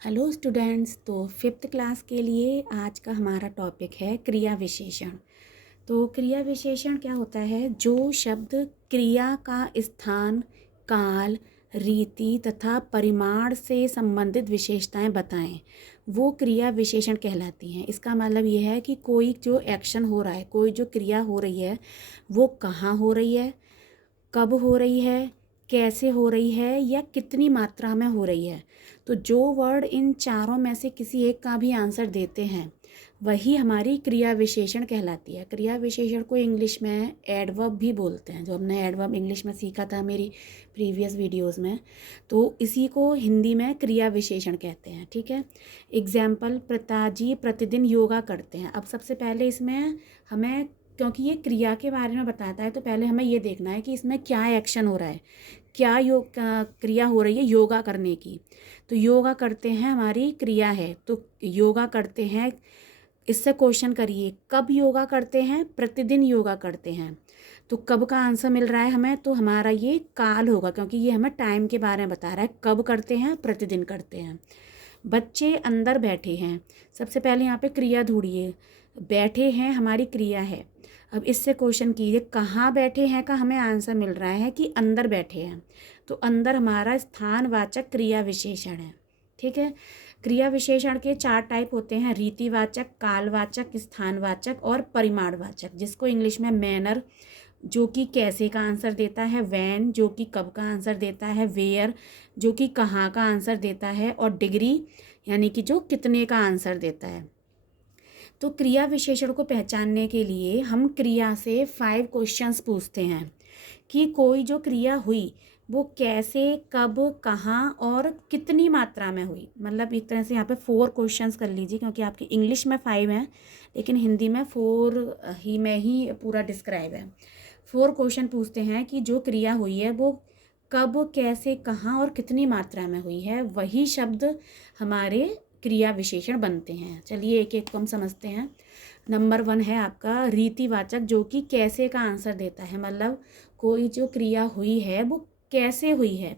Hello students. तो fifth class के लिए आज का हमारा टॉपिक है क्रिया विशेषण। तो क्रिया विशेषण क्या होता है? जो शब्द क्रिया का स्थान, काल, रीति तथा परिमाण से संबंधित विशेषताएं बताएं, वो क्रिया विशेषण कहलाती हैं। इसका मतलब ये है कि कोई जो एक्शन हो रहा है, कोई जो क्रिया हो रही है, वो कहाँ हो रही है, कब हो रही है, कैसे हो रही है या कितनी मात्रा में हो रही है। तो जो वर्ड इन चारों में से किसी एक का भी आंसर देते हैं, वही हमारी क्रिया विशेषण कहलाती है। क्रिया विशेषण को इंग्लिश में एडवर्ब भी बोलते हैं, जो हमने एडवर्ब इंग्लिश में सीखा था मेरी प्रीवियस वीडियोस में। तो इसी को हिंदी में क्रिया विशेषण कहते हैं। ठीक है। एग्जाम्पल, पिताजी प्रतिदिन योगा करते हैं। अब सबसे पहले इसमें हमें, क्योंकि ये क्रिया के बारे में बताता है, तो पहले हमें ये देखना है कि इसमें क्या एक्शन हो रहा है, क्या क्रिया हो रही है योगा करने की। तो योगा करते हैं हमारी क्रिया है, तो योगा करते हैं। इससे क्वेश्चन करिए, कब योगा करते हैं? प्रतिदिन योगा करते हैं। तो कब का आंसर मिल रहा है हमें? तो हमारा ये काल होगा, क्योंकि ये हमें टाइम के बारे में बता रहा है। कब करते हैं? प्रतिदिन करते हैं। बच्चे अंदर बैठे हैं। सबसे पहले यहाँ पे क्रिया ढूंढिए। बैठे हैं हमारी क्रिया है। अब इससे क्वेश्चन कीजिए, कहाँ बैठे हैं का हमें आंसर मिल रहा है कि अंदर बैठे हैं। तो अंदर हमारा स्थानवाचक क्रिया विशेषण है। ठीक है। क्रिया विशेषण के 4 टाइप होते हैं: रीतिवाचक, कालवाचक, स्थानवाचक और परिमाणवाचक, जिसको इंग्लिश में मैनर जो कि कैसे का आंसर देता है, व्हेन जो कि कब का आंसर देता है, वेयर जो कि कहाँ का आंसर देता है, और डिग्री यानी कि जो कितने का आंसर देता है। तो क्रिया विशेषण को पहचानने के लिए हम क्रिया से 5 क्वेश्चंस पूछते हैं कि कोई जो क्रिया हुई वो कैसे, कब, कहाँ और कितनी मात्रा में हुई। मतलब एक तरह से यहाँ पे 4 क्वेश्चंस कर लीजिए, क्योंकि आपकी इंग्लिश में 5 हैं लेकिन हिंदी में 4 ही में ही पूरा डिस्क्राइब है। 4 क्वेश्चन पूछते हैं कि जो क्रिया हुई है वो कब, कैसे, कहाँ और कितनी मात्रा में हुई है। वही शब्द हमारे क्रिया विशेषण बनते हैं। चलिए एक एक को हम समझते हैं। नंबर 1 है आपका रीतिवाचक, जो कि कैसे का आंसर देता है। मतलब कोई जो क्रिया हुई है वो कैसे हुई है।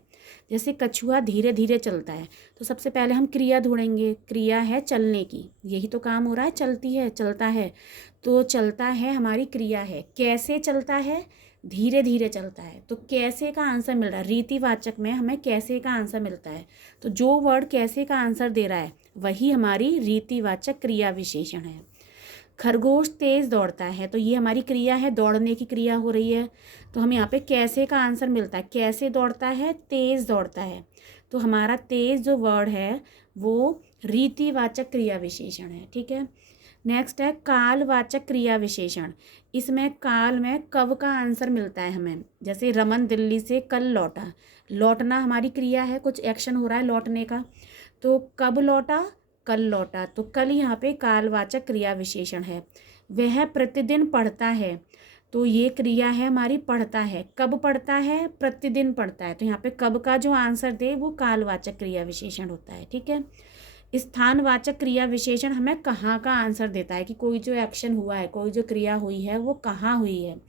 जैसे कछुआ धीरे धीरे चलता है, तो सबसे पहले हम क्रिया ढूंढेंगे। क्रिया है चलने की, यही तो काम हो रहा है, चलती है, चलता है। तो चलता है हमारी क्रिया है। कैसे चलता है? धीरे धीरे चलता है। तो कैसे का आंसर मिल रहा है, रीतिवाचक में हमें कैसे का आंसर मिलता है। तो जो वर्ड कैसे का आंसर दे रहा है वही हमारी रीतिवाचक क्रिया विशेषण है। खरगोश तेज दौड़ता है, तो ये हमारी क्रिया है, दौड़ने की क्रिया हो रही है। तो हम यहाँ पे कैसे का आंसर मिलता है। कैसे दौड़ता है? तेज दौड़ता है। तो हमारा तेज जो वर्ड है वो रीतिवाचक क्रिया विशेषण है। ठीक है। नेक्स्ट है कालवाचक क्रिया विशेषण। इसमें काल में कब का आंसर मिलता है हमें। जैसे रमन दिल्ली से कल लौटा। लौटना हमारी क्रिया है, कुछ एक्शन हो रहा है लौटने का। तो कब लौटा? कल लौटा। तो कल यहाँ पे कालवाचक क्रिया विशेषण है। वह प्रतिदिन पढ़ता है, तो ये क्रिया है हमारी पढ़ता है। कब पढ़ता है? प्रतिदिन पढ़ता है। तो यहाँ पे कब का जो आंसर दे वो कालवाचक क्रिया विशेषण होता है। ठीक है। स्थानवाचक क्रिया विशेषण हमें कहाँ का आंसर देता है कि कोई जो एक्शन हुआ है, कोई जो क्रिया हुई है वो कहाँ हुई है।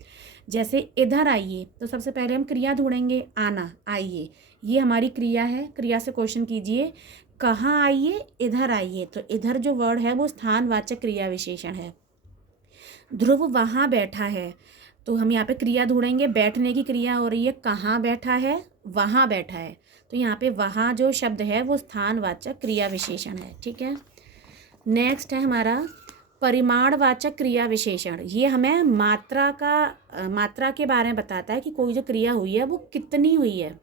जैसे इधर आइए, तो सबसे पहले हम क्रिया ढूंढेंगे। आना, आइए, ये हमारी क्रिया है। क्रिया से क्वेश्चन कीजिए, कहाँ आइए? इधर आइए। तो इधर जो वर्ड है वो स्थानवाचक क्रिया विशेषण है। ध्रुव वहाँ बैठा है, तो हम यहाँ पे क्रिया ढूंढेंगे। बैठने की क्रिया हो रही है, कहाँ बैठा है? वहाँ बैठा है। तो यहाँ पे वहाँ जो शब्द है वो स्थानवाचक क्रिया विशेषण है। ठीक है। नेक्स्ट है हमारा परिमाणवाचक क्रिया विशेषण। ये हमें मात्रा के बारे में बताता है कि कोई जो क्रिया हुई है वो कितनी हुई है।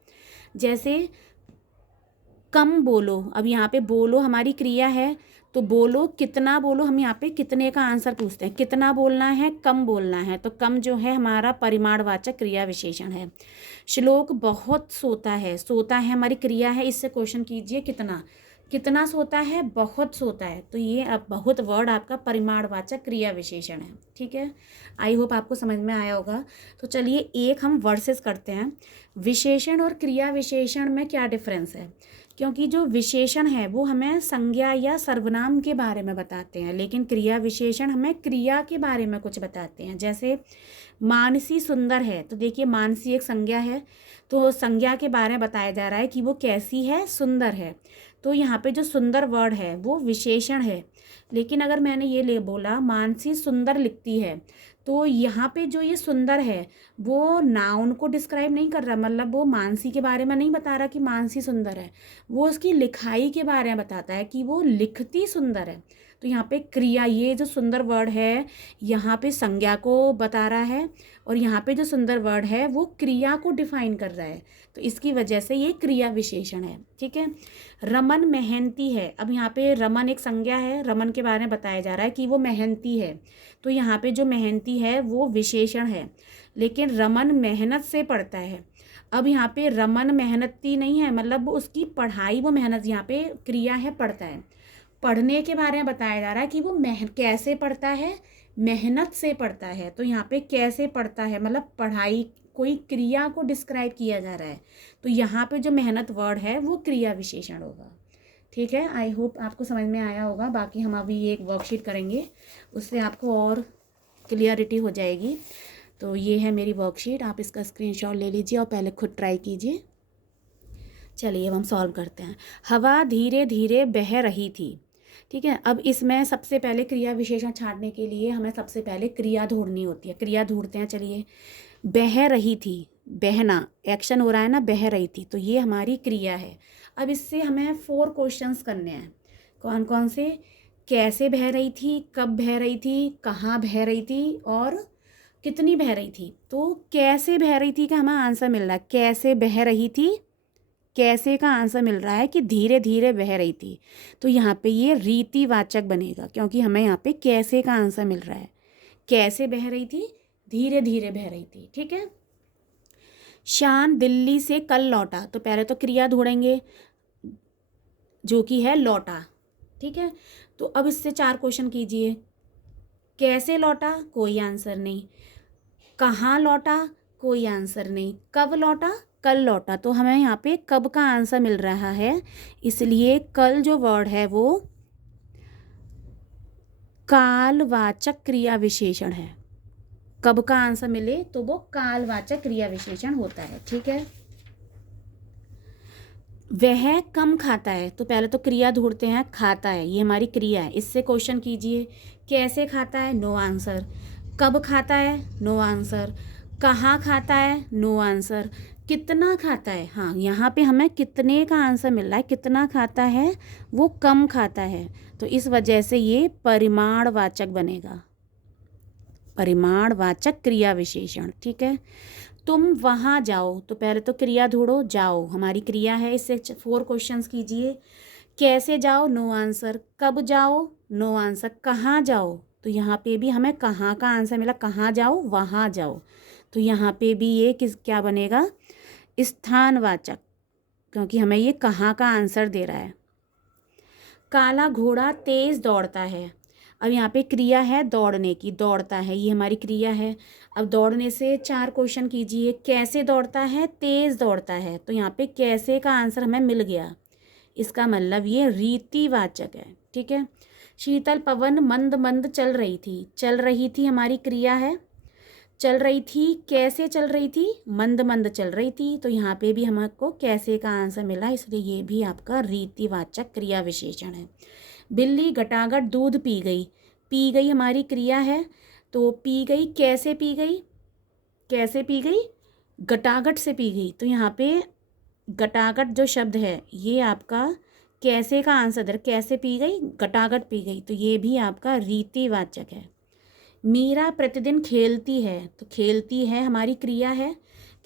जैसे कम बोलो। अब यहाँ पे बोलो हमारी क्रिया है, तो बोलो, कितना बोलो, हम यहाँ पे कितने का आंसर पूछते हैं। कितना बोलना है? कम बोलना है। तो कम जो है हमारा परिमाणवाचक क्रिया विशेषण है। श्लोक बहुत सोता है। सोता है हमारी क्रिया है। इससे क्वेश्चन कीजिए, कितना, कितना सोता है? बहुत सोता है। तो ये अब बहुत वर्ड आपका परिमाणवाचक क्रिया विशेषण है। ठीक है। आई होप आपको समझ में आया होगा। तो चलिए एक हम वर्सेस करते हैं। विशेषण और क्रिया विशेषण में क्या डिफरेंस है। क्योंकि जो विशेषण है वो हमें संज्ञा या सर्वनाम के बारे में बताते हैं, लेकिन क्रिया विशेषण हमें क्रिया के बारे में कुछ बताते हैं। जैसे मानसी सुंदर है, तो देखिए मानसी एक संज्ञा है, तो संज्ञा के बारे में बताया जा रहा है कि वो कैसी है, सुंदर है। तो यहाँ पे जो सुंदर वर्ड है वो विशेषण है। लेकिन अगर मैंने ये ले बोला मानसी सुंदर लिखती है, तो यहाँ पे जो ये सुंदर है वो नाउन को डिस्क्राइब नहीं कर रहा, मतलब वो मानसी के बारे में नहीं बता रहा कि मानसी सुंदर है, वो उसकी लिखाई के बारे में बताता है कि वो लिखती सुंदर है। तो यहाँ पे क्रिया, ये जो सुंदर वर्ड है यहाँ पे संज्ञा को बता रहा है, और यहाँ पे जो सुंदर वर्ड है वो क्रिया को डिफाइन कर रहा है, तो इसकी वजह से ये क्रिया विशेषण है। ठीक है। रमन मेहनती है, अब यहाँ पे रमन एक संज्ञा है, रमन के बारे में बताया जा रहा है कि वो मेहनती है, तो यहाँ पे जो मेहनती है वो विशेषण है, लेकिन रमन मेहनत से पढ़ता है। अब यहाँ पे रमन मेहनती नहीं है, मतलब उसकी पढ़ाई वो मेहनत, यहाँ पे क्रिया है पढ़ता है। पढ़ने के बारे में बताया जा रहा है कि वो कैसे पढ़ता है, मेहनत से पढ़ता है। तो यहाँ पे कैसे पढ़ता है मतलब पढ़ाई, कोई क्रिया को डिस्क्राइब किया जा रहा है, तो यहाँ पे जो मेहनत वर्ड है वो क्रिया विशेषण होगा। ठीक है, आई होप आपको समझ में आया होगा। बाकी हम अभी एक वर्कशीट करेंगे, उससे आपको और क्लियरिटी हो जाएगी। तो ये है मेरी वर्कशीट, आप इसका स्क्रीनशॉट ले लीजिए और पहले खुद ट्राई कीजिए। चलिए अब हम सॉल्व करते हैं। हवा धीरे धीरे बह रही थी। ठीक है, अब इसमें सबसे पहले क्रिया विशेषण छांटने के लिए हमें सबसे पहले क्रिया ढूंढनी होती है। क्रिया ढूंढते हैं। चलिए, बह रही थी, बहना एक्शन हो रहा है ना, बह रही थी, तो ये हमारी क्रिया है। अब इससे हमें 4 क्वेश्चंस करने हैं। कौन कौन से? कैसे बह रही थी, कब बह रही थी, कहाँ बह रही थी और कितनी बह रही थी। तो कैसे बह रही थी का हमें आंसर मिल रहा है, कैसे बह रही थी, कैसे का आंसर मिल रहा है कि धीरे धीरे बह रही थी। तो यहाँ पे ये रीतिवाचक बनेगा, क्योंकि हमें यहाँ पे कैसे का आंसर मिल रहा है। कैसे बह रही थी, धीरे धीरे बह रही थी। ठीक है। शान दिल्ली से कल लौटा, तो पहले तो क्रिया ढूंढेंगे जो कि है लौटा। ठीक है, तो अब इससे 4 क्वेश्चन कीजिए। कैसे लौटा, कोई आंसर नहीं। कहाँ लौटा, कोई आंसर नहीं। कब लौटा, कल लौटा, तो हमें यहाँ पे कब का आंसर मिल रहा है, इसलिए कल जो वर्ड है वो कालवाचक क्रिया विशेषण है। कब का आंसर मिले तो वो कालवाचक क्रिया विशेषण होता है। ठीक है। वह कम खाता है, तो पहले तो क्रिया ढूंढते हैं। खाता है, ये हमारी क्रिया है, इससे क्वेश्चन कीजिए। कैसे खाता है, नो आंसर। कब खाता है, नो आंसर। कहाँ खाता है, नो आंसर। कितना खाता है, हाँ यहाँ पे हमें कितने का आंसर मिल रहा है। कितना खाता है, वो कम खाता है, तो इस वजह से ये परिमाणवाचक बनेगा, परिमाणवाचक क्रिया विशेषण। ठीक है। तुम वहाँ जाओ, तो पहले तो क्रिया ढूंढो। जाओ हमारी क्रिया है, इससे 4 क्वेश्चंस कीजिए। कैसे जाओ, नो आंसर। कब जाओ, नो आंसर। कहाँ जाओ, तो यहाँ पे भी हमें कहाँ का आंसर मिला। कहाँ जाओ, वहाँ जाओ, तो यहाँ पे भी ये क्या बनेगा, स्थानवाचक, क्योंकि हमें ये कहाँ का आंसर दे रहा है। काला घोड़ा तेज दौड़ता है, अब यहाँ पे क्रिया है दौड़ने की, दौड़ता है, ये हमारी क्रिया है। अब दौड़ने से 4 क्वेश्चन कीजिए। कैसे दौड़ता है, तेज दौड़ता है, तो यहाँ पे कैसे का आंसर हमें मिल गया, इसका मतलब ये रीतिवाचक है। ठीक है। शीतल पवन मंद मंद चल रही थी, चल रही थी हमारी क्रिया है। चल रही थी, कैसे चल रही थी, मंद मंद चल रही थी, तो यहाँ पे भी हमको कैसे का आंसर मिला, इसलिए ये भी आपका रीतिवाचक क्रिया विशेषण है। बिल्ली घटाघट दूध पी गई, पी गई हमारी क्रिया है, तो पी गई, कैसे पी गई, कैसे पी गई, घटाघट से पी गई, तो यहाँ पे घटाघट जो शब्द है ये आपका कैसे का आंसर दे, कैसे पी गई, घटाघट पी गई, तो ये भी आपका रीतिवाचक है। मीरा प्रतिदिन खेलती है, तो खेलती है हमारी क्रिया है।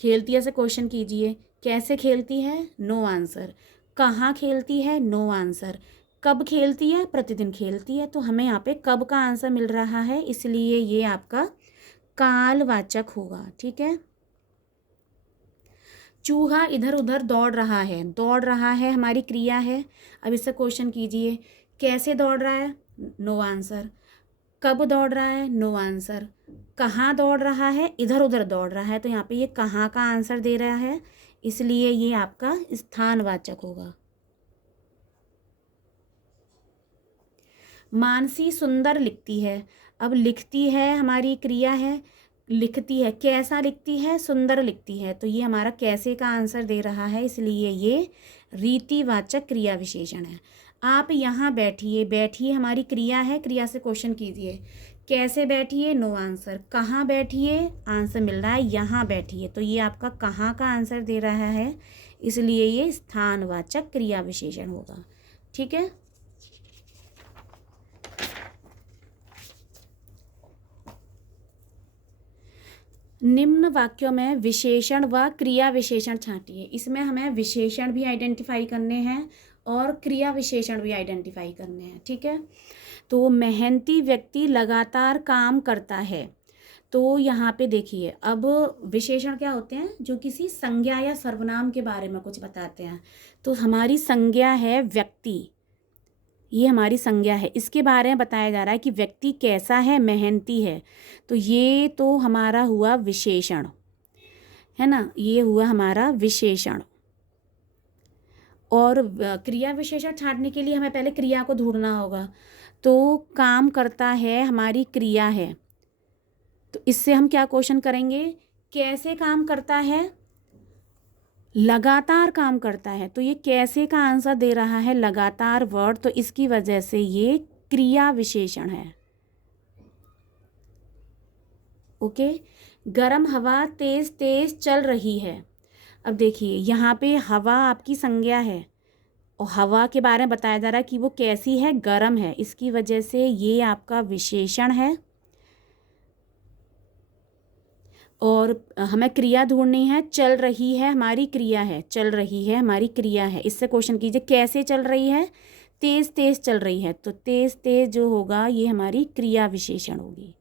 खेलती है से क्वेश्चन कीजिए। कैसे खेलती है, नो आंसर। कहाँ खेलती है, नो आंसर। कब खेलती है, प्रतिदिन खेलती है, तो हमें यहाँ पे कब का आंसर मिल रहा है, इसलिए ये आपका कालवाचक होगा। ठीक है। चूहा इधर उधर दौड़ रहा है, दौड़ रहा है हमारी क्रिया है। अब इससे क्वेश्चन कीजिए। कैसे दौड़ रहा है, नो आंसर। कब दौड़ रहा है, नो आंसर। कहाँ दौड़ रहा है, इधर उधर दौड़ रहा है, तो यहाँ पे ये कहाँ का आंसर दे रहा है, इसलिए ये आपका स्थानवाचक होगा। मानसी सुंदर लिखती है। अब लिखती है हमारी क्रिया है, लिखती है, कैसा लिखती है, सुंदर लिखती है, तो ये हमारा कैसे का आंसर दे रहा है, इसलिए ये रीतिवाचक क्रिया विशेषण है। आप यहाँ बैठिए, बैठिए हमारी क्रिया है, क्रिया से क्वेश्चन कीजिए। कैसे बैठिए, नो आंसर। कहाँ बैठिए, आंसर मिल रहा है यहाँ बैठिए, तो ये आपका कहाँ का आंसर दे रहा है, इसलिए ये स्थानवाचक क्रिया विशेषण होगा। ठीक है। निम्न वाक्यों में विशेषण व क्रिया विशेषण छांटिए। इसमें हमें विशेषण भी आइडेंटिफाई करने हैं और क्रिया विशेषण भी आइडेंटिफाई करने हैं। ठीक है। तो मेहनती व्यक्ति लगातार काम करता है, तो यहाँ पे देखिए, अब विशेषण क्या होते हैं, जो किसी संज्ञा या सर्वनाम के बारे में कुछ बताते हैं। तो हमारी संज्ञा है व्यक्ति, ये हमारी संज्ञा है, इसके बारे में बताया जा रहा है कि व्यक्ति कैसा है, मेहनती है, तो ये तो हमारा हुआ विशेषण, है ना, ये हुआ हमारा विशेषण। और क्रिया विशेषण छांटने के लिए हमें पहले क्रिया को ढूंढना होगा। तो काम करता है हमारी क्रिया है, तो इससे हम क्या क्वेश्चन करेंगे, कैसे काम करता है, लगातार काम करता है, तो ये कैसे का आंसर दे रहा है लगातार वर्ड, तो इसकी वजह से ये क्रिया विशेषण है। ओके। गर्म हवा तेज तेज चल रही है। अब देखिए यहाँ पे हवा आपकी संज्ञा है और हवा के बारे में बताया जा रहा है कि वो कैसी है, गर्म है, इसकी वजह से ये आपका विशेषण है। और हमें क्रिया ढूंढनी है, चल रही है हमारी क्रिया है, चल रही है हमारी क्रिया है, इससे क्वेश्चन कीजिए कैसे चल रही है, तेज तेज चल रही है, तो तेज तेज जो होगा ये हमारी क्रिया विशेषण होगी,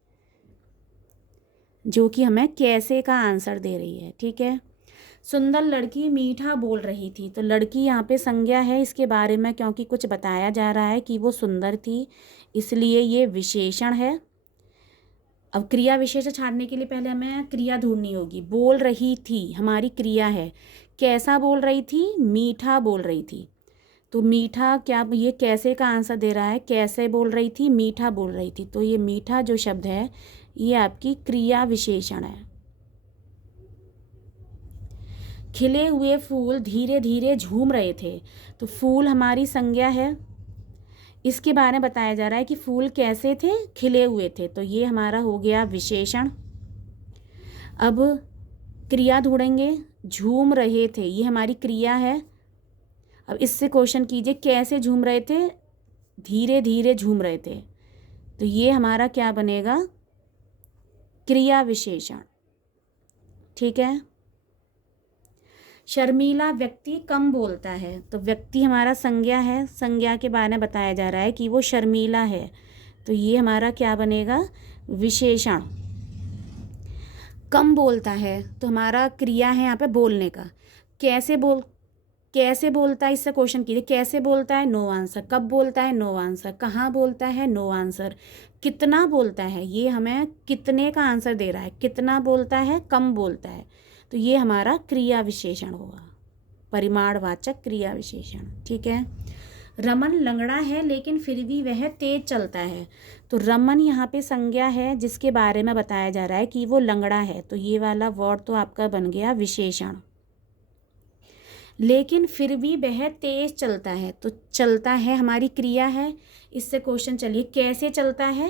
जो कि हमें कैसे का आंसर दे रही है। ठीक है। सुंदर लड़की मीठा बोल रही थी, तो लड़की यहाँ पे संज्ञा है, इसके बारे में क्योंकि कुछ बताया जा रहा है कि वो सुंदर थी, इसलिए ये विशेषण है। अब क्रिया विशेषण छाड़ने के लिए पहले हमें क्रिया ढूंढनी होगी। बोल रही थी हमारी क्रिया है, कैसा बोल रही थी, मीठा बोल रही थी, तो मीठा क्या, ये कैसे का आंसर दे रहा है, कैसे बोल रही थी, मीठा बोल रही थी, तो ये मीठा जो शब्द है ये आपकी क्रिया विशेषण है। खिले हुए फूल धीरे धीरे झूम रहे थे, तो फूल हमारी संज्ञा है, इसके बारे में बताया जा रहा है कि फूल कैसे थे, खिले हुए थे, तो ये हमारा हो गया विशेषण। अब क्रिया ढूंढेंगे, झूम रहे थे, ये हमारी क्रिया है। अब इससे क्वेश्चन कीजिए कैसे झूम रहे थे, धीरे धीरे झूम रहे थे, तो ये हमारा क्या बनेगा, क्रिया विशेषण। ठीक है। शर्मीला व्यक्ति कम बोलता है, तो व्यक्ति हमारा संज्ञा है, संज्ञा के बारे में बताया जा रहा है कि वो शर्मीला है, तो ये हमारा क्या बनेगा, विशेषण। कम बोलता है तो हमारा क्रिया है यहाँ पे बोलने का। कैसे बोलता है, इससे क्वेश्चन कीजिए कैसे बोलता है, नो आंसर। कब बोलता है, नो आंसर। कहाँ बोलता है, नो आंसर। कितना बोलता है, ये हमें कितने का आंसर दे रहा है, कितना बोलता है, कम बोलता है, तो ये हमारा क्रिया विशेषण होगा, परिमाणवाचक क्रिया विशेषण। ठीक है। रमन लंगड़ा है लेकिन फिर भी वह तेज चलता है, तो रमन यहाँ पे संज्ञा है जिसके बारे में बताया जा रहा है कि वो लंगड़ा है, तो ये वाला वर्ड तो आपका बन गया विशेषण। लेकिन फिर भी वह तेज चलता है, तो चलता है हमारी क्रिया है, इससे क्वेश्चन चलिए कैसे चलता है,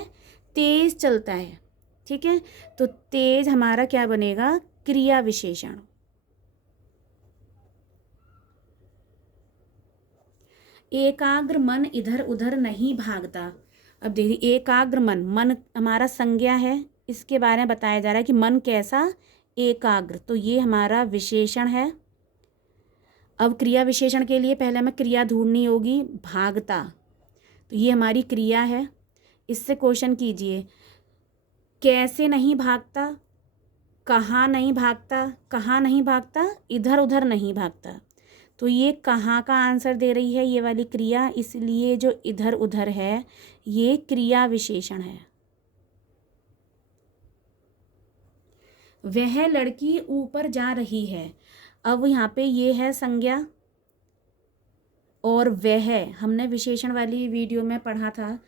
तेज चलता है। ठीक है। तो तेज हमारा क्या बनेगा, क्रिया विशेषण। एकाग्र मन इधर उधर नहीं भागता। अब देखिए एकाग्र मन, मन हमारा संज्ञा है, इसके बारे में बताया जा रहा है कि मन कैसा, एकाग्र, तो ये हमारा विशेषण है। अब क्रिया विशेषण के लिए पहले हमें क्रिया ढूंढनी होगी, भागता, तो ये हमारी क्रिया है, इससे क्वेश्चन कीजिए कैसे नहीं भागता, कहाँ नहीं भागता, कहाँ नहीं भागता, इधर उधर नहीं भागता, तो ये कहाँ का आंसर दे रही है ये वाली क्रिया, इसलिए जो इधर उधर है ये क्रिया विशेषण है। वह लड़की ऊपर जा रही है, अब यहाँ पे ये है संज्ञा और वह हमने विशेषण वाली वीडियो में पढ़ा था,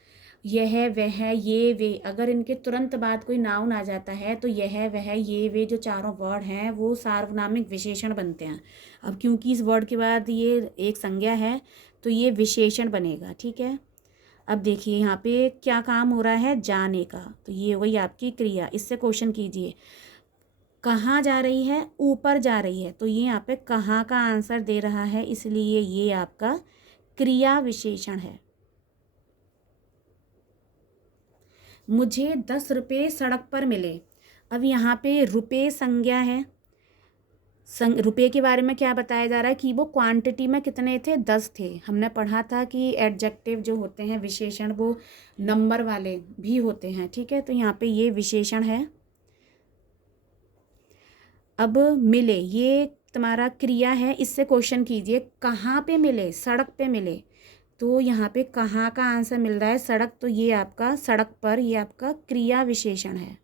यह वह ये वे, अगर इनके तुरंत बाद कोई नाउन आ जाता है तो यह वह ये वे जो चारों वर्ड हैं वो सार्वनामिक विशेषण बनते हैं। अब क्योंकि इस वर्ड के बाद ये एक संज्ञा है तो ये विशेषण बनेगा, ठीक है। अब देखिए यहाँ पे क्या काम हो रहा है, जाने का, तो ये वही आपकी क्रिया। इससे क्वेश्चन कीजिए, कहाँ जा रही है, ऊपर जा रही है, तो ये यहाँ पे कहाँ का आंसर दे रहा है, इसलिए ये आपका क्रिया विशेषण है। मुझे 10 रुपये सड़क पर मिले। अब यहाँ पे रुपये संज्ञा है, रुपये के बारे में क्या बताया जा रहा है कि वो क्वांटिटी में कितने थे, 10 थे। हमने पढ़ा था कि एडजेक्टिव जो होते हैं विशेषण वो नंबर वाले भी होते हैं, ठीक है। तो यहाँ पे ये विशेषण है। अब मिले, ये तुम्हारा क्रिया है। इससे क्वेश्चन कीजिए, कहाँ पे मिले, सड़क पे मिले, तो यहाँ पे कहाँ का आंसर मिल रहा है, सड़क, तो ये आपका सड़क पर, ये आपका क्रिया विशेषण है।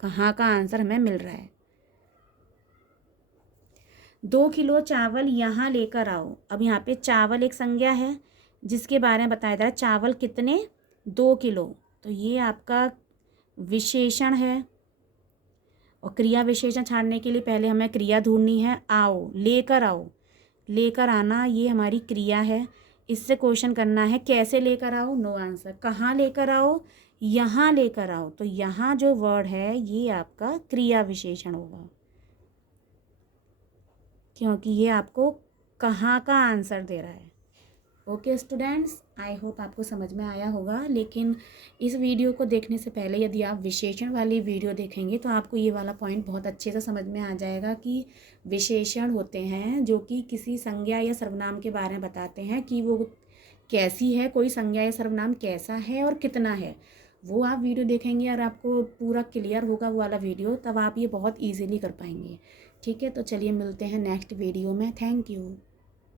कहाँ का आंसर हमें मिल रहा है। 2 किलो चावल यहाँ लेकर आओ। अब यहाँ पे चावल एक संज्ञा है जिसके बारे में बताया जा रहा है, चावल कितने, 2 किलो, तो ये आपका विशेषण है। और क्रिया विशेषण छाड़ने के लिए पहले हमें क्रिया ढूंढनी है, आओ, लेकर आओ, लेकर आना ये हमारी क्रिया है। इससे क्वेश्चन करना है कैसे लेकर आओ, नो आंसर। कहाँ लेकर आओ, यहाँ लेकर आओ, तो यहाँ जो वर्ड है ये आपका क्रिया विशेषण होगा, क्योंकि ये आपको कहाँ का आंसर दे रहा है। ओके स्टूडेंट्स, आई होप आपको समझ में आया होगा। लेकिन इस वीडियो को देखने से पहले यदि आप विशेषण वाली वीडियो देखेंगे तो आपको ये वाला पॉइंट बहुत अच्छे से समझ में आ जाएगा कि विशेषण होते हैं जो कि किसी संज्ञा या सर्वनाम के बारे में बताते हैं कि वो कैसी है, कोई संज्ञा या सर्वनाम कैसा है और कितना है। वो आप वीडियो देखेंगे और आपको पूरा क्लियर होगा वो वाला वीडियो, तब आप ये बहुत ईजीली कर पाएंगे, ठीक है। तो चलिए मिलते हैं नेक्स्ट वीडियो में। Thank you.